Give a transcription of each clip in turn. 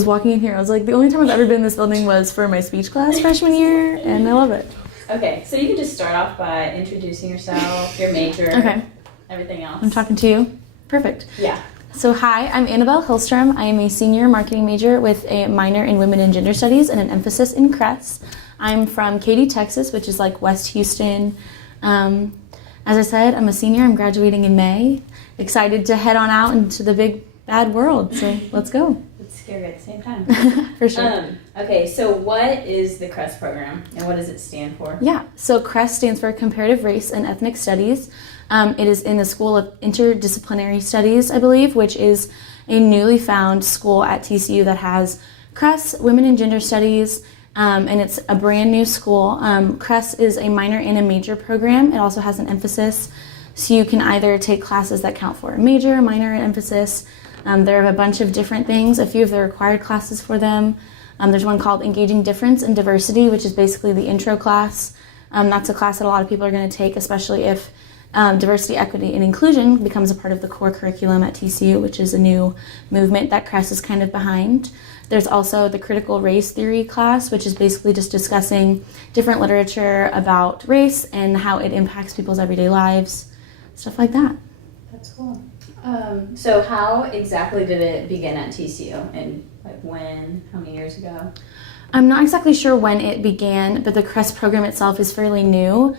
was walking in here, I was like, the only time I've ever been in this building was for my speech class freshman year, and I love it. Okay, so you can just start off by introducing yourself, your major, Okay. everything else. I'm talking to you? Perfect. Yeah. So hi, I'm Annabel Hillstrom. I am a senior marketing major with a minor in women and gender studies and an emphasis in CRES. I'm from Katy, Texas, which is like West Houston. As I said, I'm a senior. I'm graduating in May. Excited to head on out into the big bad world. So let's go. It's scary at the same time. For sure. Okay, so what is the CRES program and what does it stand for? Yeah, so CRES stands for Comparative Race and Ethnic Studies. It is in the School of Interdisciplinary Studies, I believe, which is a newly found school at TCU that has CRES, Women and Gender Studies, and it's a brand new school. CRES is a minor and a major program. It also has an emphasis, so you can either take classes that count for a major, minor, and emphasis. There are a bunch of different things, a few of the required classes for them. There's one called Engaging Difference and Diversity, which is basically the intro class. That's a class that a lot of people are going to take, especially if diversity, equity, and inclusion becomes a part of the core curriculum at TCU, which is a new movement that CRES is kind of behind. There's also the Critical Race Theory class, which is basically just discussing different literature about race and how it impacts people's everyday lives, stuff like that. That's cool. So how exactly did it begin at TCU, and like when, how many years ago? I'm not exactly sure when it began, but the CRES program itself is fairly new.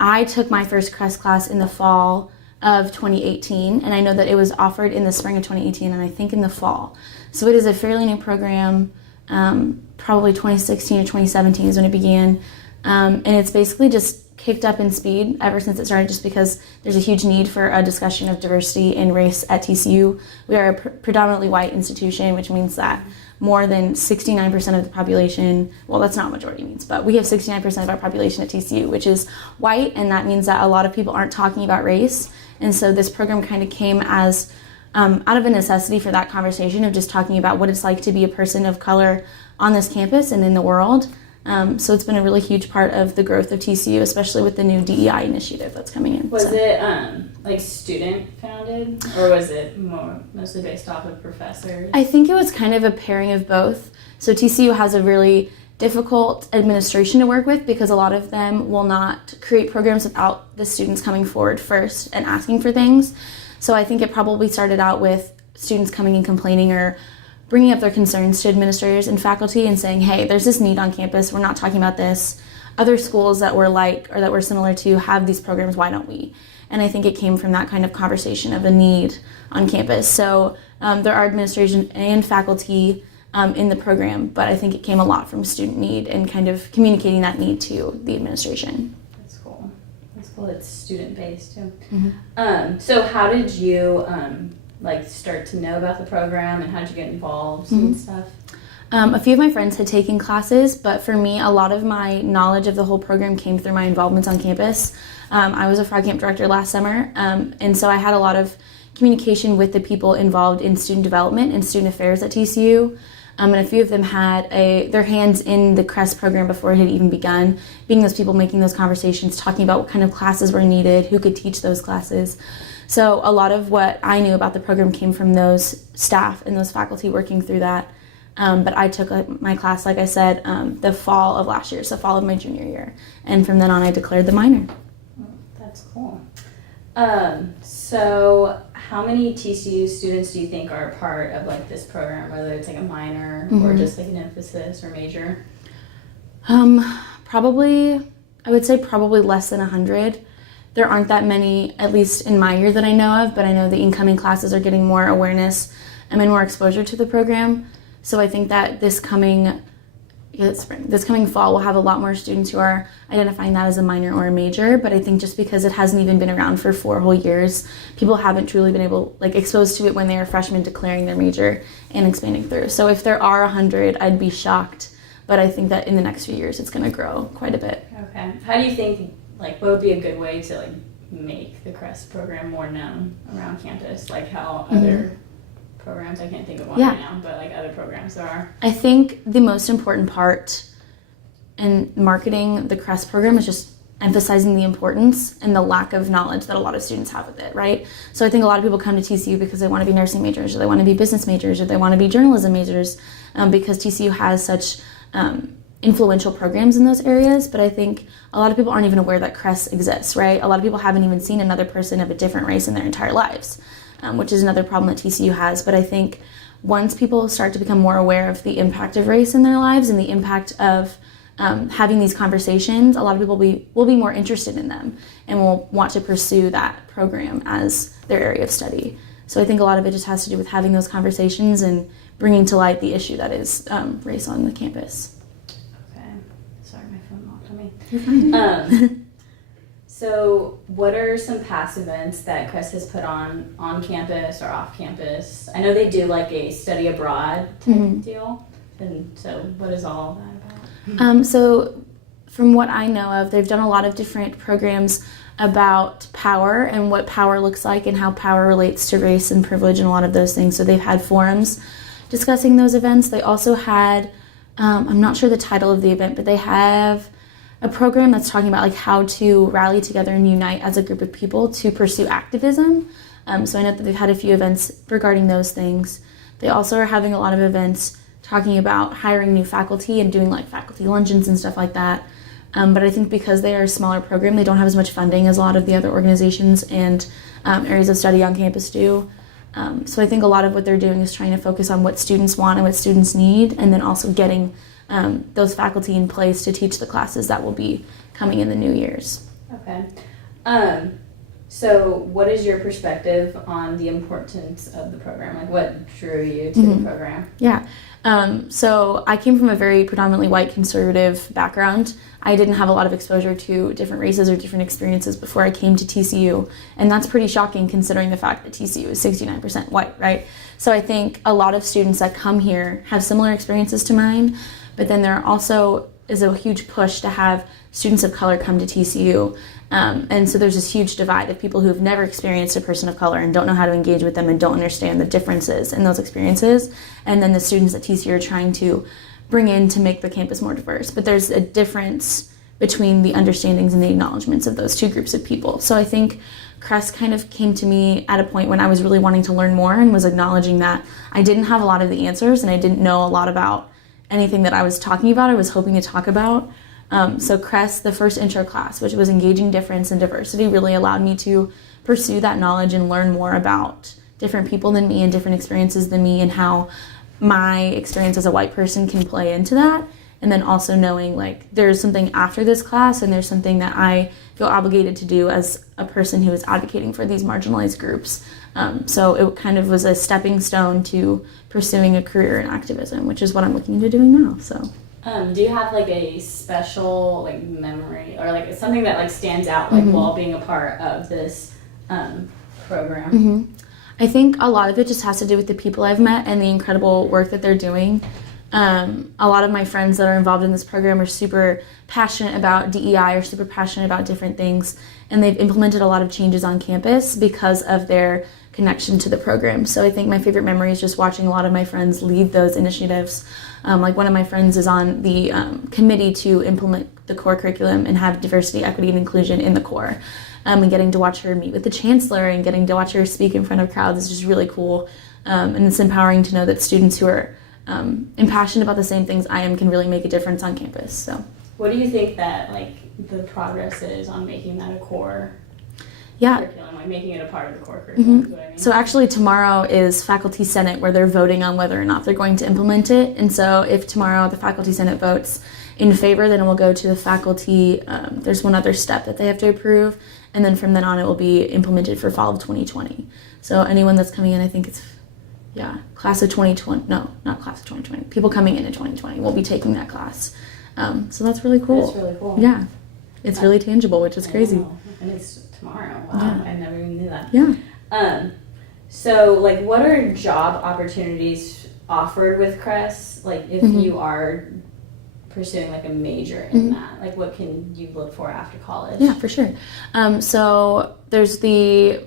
I took my first CRES class in the fall of 2018, and I know that it was offered in the spring of 2018 and I think in the fall. So it is a fairly new program, probably 2016 or 2017 is when it began, and it's basically just kicked up in speed ever since it started, just because there's a huge need for a discussion of diversity and race at TCU. We are a predominantly white institution, which means that more than 69% of the population, well, that's not what majority means, but we have 69% of our population at TCU, which is white, and that means that a lot of people aren't talking about race. And so this program kind of came as out of a necessity for that conversation of just talking about what it's like to be a person of color on this campus and in the world. So it's been a really huge part of the growth of TCU, especially with the new DEI initiative that's coming in. Was it like student founded, or was it mostly based off of professors? I think it was kind of a pairing of both. So TCU has a really difficult administration to work with because a lot of them will not create programs without the students coming forward first and asking for things. So I think it probably started out with students coming and complaining or bringing up their concerns to administrators and faculty and saying, hey, there's this need on campus, we're not talking about this. Other schools that we're like or that we're similar to have these programs, why don't we? And I think it came from that kind of conversation of a need on campus. So there are administration and faculty in the program, but I think it came a lot from student need and kind of communicating that need to the administration. That's cool. That's cool. It's student-based too. Mm-hmm. So how did you like start to know about the program, and how did you get involved and stuff? A few of my friends had taken classes, but for me, a lot of my knowledge of the whole program came through my involvements on campus. I was a frog camp director last summer, and so I had a lot of communication with the people involved in student development and student affairs at TCU. And a few of them had their hands in the CRES program before it had even begun, being those people making those conversations, talking about what kind of classes were needed, who could teach those classes. So a lot of what I knew about the program came from those staff and those faculty working through that. But I took my class, like I said, the fall of last year, so fall of my junior year. And from then on, I declared the minor. That's cool. So how many TCU students do you think are a part of like this program, whether it's like a minor or just like an emphasis or major? Probably, I would say probably less than 100. There aren't that many, at least in my year that I know of, but I know the incoming classes are getting more awareness and more exposure to the program. So I think that this coming fall we'll have a lot more students who are identifying that as a minor or a major, but I think just because it hasn't even been around for 4 whole years, people haven't truly been exposed to it when they are freshmen declaring their major and expanding through. So if there are 100, I'd be shocked, but I think that in the next few years it's going to grow quite a bit. Okay. How do you think, like, what would be a good way to like make the CRES program more known around campus, like how other programs, I can't think of one right now, but like other programs there are? I think the most important part in marketing the CRES program is just emphasizing the importance and the lack of knowledge that a lot of students have with it, right? So I think a lot of people come to TCU because they want to be nursing majors, or they want to be business majors, or they want to be journalism majors, because TCU has such influential programs in those areas. But I think a lot of people aren't even aware that CRES exists, right? A lot of people haven't even seen another person of a different race in their entire lives, which is another problem that TCU has. But I think once people start to become more aware of the impact of race in their lives and the impact of having these conversations, a lot of people will be more interested in them and will want to pursue that program as their area of study. So I think a lot of it just has to do with having those conversations and bringing to light the issue that is race on the campus. Okay. Sorry, my phone knocked on me. You're fine. So what are some past events that CRES has put on campus or off campus? I know they do like a study abroad type deal. And so what is all that about? So from what I know of, they've done a lot of different programs about power and what power looks like and how power relates to race and privilege and a lot of those things. So they've had forums discussing those events. They also had, I'm not sure the title of the event, but they have a program that's talking about like how to rally together and unite as a group of people to pursue activism. So I know that they've had a few events regarding those things. They also are having a lot of events talking about hiring new faculty and doing like faculty luncheons and stuff like that. But I think because they are a smaller program, they don't have as much funding as a lot of the other organizations and areas of study on campus do. So I think a lot of what they're doing is trying to focus on what students want and what students need, and then also getting those faculty in place to teach the classes that will be coming in the new years. Okay. So what is your perspective on the importance of the program? Like what drew you to the program? Yeah. So I came from a very predominantly white conservative background. I didn't have a lot of exposure to different races or different experiences before I came to TCU. And that's pretty shocking considering the fact that TCU is 69% white, right? So I think a lot of students that come here have similar experiences to mine, but then there also is a huge push to have students of color come to TCU. And so there's this huge divide of people who have never experienced a person of color and don't know how to engage with them and don't understand the differences in those experiences. And then the students at TCU are trying to bring in to make the campus more diverse. But there's a difference between the understandings and the acknowledgments of those two groups of people. So I think CRES kind of came to me at a point when I was really wanting to learn more and was acknowledging that I didn't have a lot of the answers and I didn't know a lot about anything that I was talking about or was hoping to talk about. So CRES, the first intro class, which was Engaging Difference and Diversity, really allowed me to pursue that knowledge and learn more about different people than me and different experiences than me and how my experience as a white person can play into that. And then also knowing like there's something after this class and there's something that I feel obligated to do as a person who is advocating for these marginalized groups. So it kind of was a stepping stone to pursuing a career in activism, which is what I'm looking into doing now. So. Do you have like a special like memory or like something that like stands out like while being a part of this program? I think a lot of it just has to do with the people I've met and the incredible work that they're doing. A lot of my friends that are involved in this program are super passionate about DEI or super passionate about different things, and they've implemented a lot of changes on campus because of their connection to the program. So I think my favorite memory is just watching a lot of my friends lead those initiatives. Like one of my friends is on the committee to implement the core curriculum and have diversity, equity, and inclusion in the core. And getting to watch her meet with the chancellor and getting to watch her speak in front of crowds is just really cool. And it's empowering to know that students who are impassioned about the same things I am can really make a difference on campus. So, what do you think that like the progress is on making that a core curriculum, like making it a part of the core curriculum? Is what I mean. So actually tomorrow is Faculty Senate where they're voting on whether or not they're going to implement it. And so if tomorrow the Faculty Senate votes in favor, then it will go to the faculty. There's one other step that they have to approve. And then from then on it will be implemented for fall of 2020. So anyone that's coming in, I think it's, class of 2020. No, not class of 2020. People coming in 2020 will be taking that class. So that's really cool. That's really cool. Yeah. It's really tangible, which is crazy. And it's tomorrow. Wow. I never even knew that. Yeah. So like what are job opportunities offered with CRES? Like if you are pursuing like a major in that, like what can you look for after college? Yeah, for sure. So there's the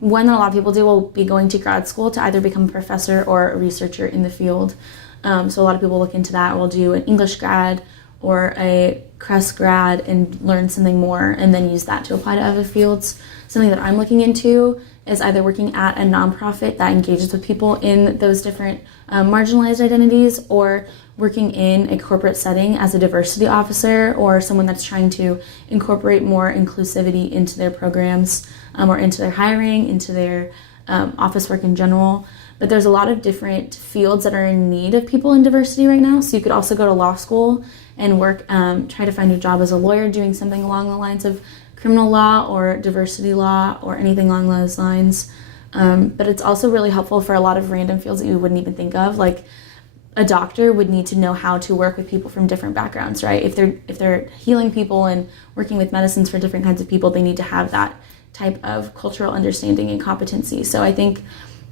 one that a lot of people do will be going to grad school to either become a professor or a researcher in the field. So a lot of people look into that. We'll do an English grad or a CRES grad and learn something more and then use that to apply to other fields. Something that I'm looking into is either working at a nonprofit that engages with people in those different marginalized identities, or working in a corporate setting as a diversity officer or someone that's trying to incorporate more inclusivity into their programs or into their hiring, into their office work in general. But there's a lot of different fields that are in need of people in diversity right now. So you could also go to law school and work, try to find a job as a lawyer doing something along the lines of criminal law or diversity law or anything along those lines. But it's also really helpful for a lot of random fields that you wouldn't even think of. Like a doctor would need to know how to work with people from different backgrounds, right? If they're healing people and working with medicines for different kinds of people, they need to have that type of cultural understanding and competency. So I think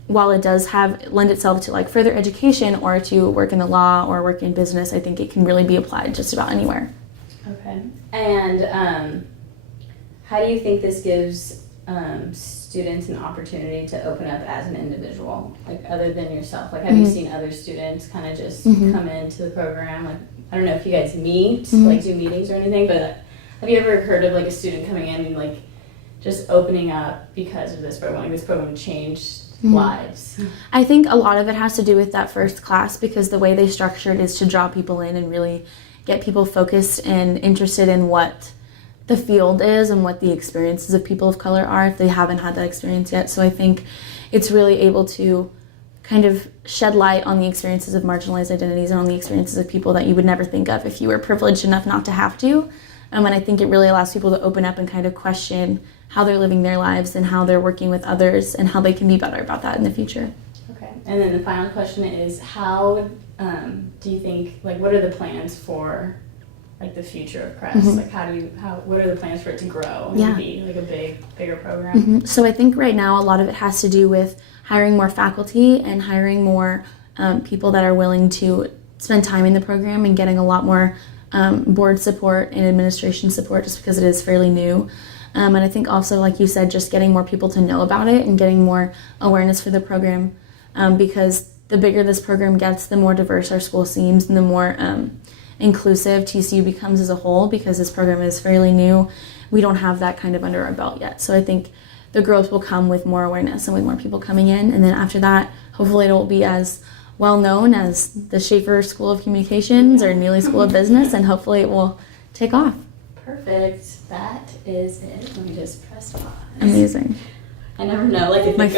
while it does lend itself to like further education or to work in the law or work in business, I think it can really be applied just about anywhere. Okay. And how do you think this gives students an opportunity to open up as an individual, like other than yourself? Like, have you seen other students kind of just come into the program? Like, I don't know if you guys meet, like do meetings or anything, but have you ever heard of like a student coming in and like just opening up because of this program? Like this program changed lives. I think a lot of it has to do with that first class, because the way they structured is to draw people in and really get people focused and interested in what the field is and what the experiences of people of color are if they haven't had that experience yet. So I think it's really able to kind of shed light on the experiences of marginalized identities and on the experiences of people that you would never think of if you were privileged enough not to have to. And I think it really allows people to open up and kind of question how they're living their lives and how they're working with others and how they can be better about that in the future. Okay. And then the final question is, how do you think, like, what are the plans for like the future of CRES? Like what are the plans for it to grow and be like a bigger program? So I think right now a lot of it has to do with hiring more faculty and hiring more people that are willing to spend time in the program and getting a lot more board support and administration support, just because it is fairly new. And I think also, like you said, just getting more people to know about it and getting more awareness for the program, because the bigger this program gets, the more diverse our school seems and the more inclusive TCU becomes as a whole, because this program is fairly new. We don't have that kind of under our belt yet. So I think the growth will come with more awareness and with more people coming in. And then after that, hopefully it will be as well known as the Schaefer School of Communications or Neely School of Business, and hopefully it will take off. Perfect. That is it. Let me just press pause. Amazing. I never know. Like if